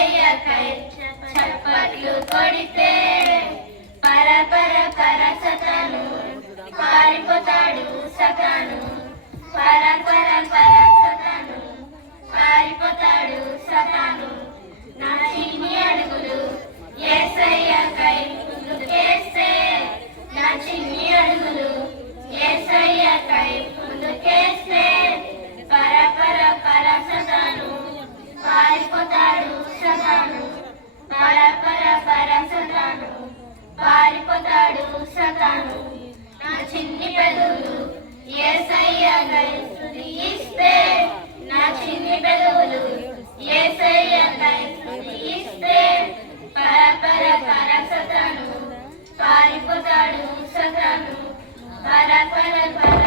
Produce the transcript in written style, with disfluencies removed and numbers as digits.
యేసయ్యకై చప్పట్లు కొడితే పర పర పర సతాను పారిపోతాడు సతాను పర పర పర సతాను పారిపోతాడు సతాను నా చిన్ని అడుగులు యేసయ్యకై ముందుకేస్తే నా చిన్ని అడుగులు యేసయ్యకై ముందుకేస్తే పర పర పర సతాను పారిపోతాడు సతాను పర పర పర సతాను పారిపోతాడు సతాను నా చిన్ని పెదవులు యేసయ్యకై స్తుతిస్తే నా చిన్ని పెదవులు యేసయ్యకై స్తుతిస్తే పర పర పర సతాను పారిపోతాడు సతాను పర పర పర